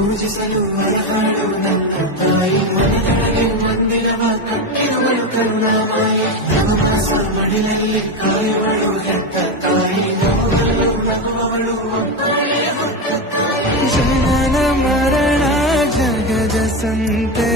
ಪೂಜಿಸಲು ಹೊರಹಾಡು ನನ್ನ ತಾಯಿ ಮನದೊಳಗೆ ಮಂದಿರವ ಕಟ್ಟಿರುವಳು ಕರುಣಾಮಾಯಿ ನವಮನಸ ಮಡಿಲಲ್ಲಿ ಕಾಯುವಳು ಹೆತ್ತ ತಾಯಿ ನಗುವಳು ನಗುವವಳು ಒಬ್ಬಳೇ ಹೊತ್ತ ತಾಯಿ ಜನನ ಮರಣ ಜಗದ ಸಂತೆ